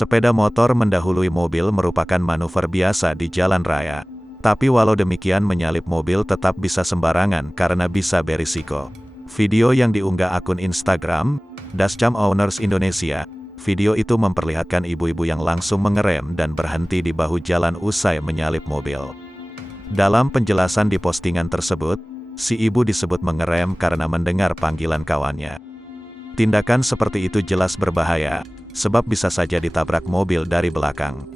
Sepeda motor mendahului mobil merupakan manuver biasa di jalan raya. Tapi walau demikian menyalip mobil tetap bisa sembarangan karena bisa berisiko. Video yang diunggah akun Instagram, Dashcam Owners Indonesia, video itu memperlihatkan ibu-ibu yang langsung mengerem dan berhenti di bahu jalan usai menyalip mobil. Dalam penjelasan di postingan tersebut, si ibu disebut mengerem karena mendengar panggilan kawannya. Tindakan seperti itu jelas berbahaya, sebab bisa saja ditabrak mobil dari belakang.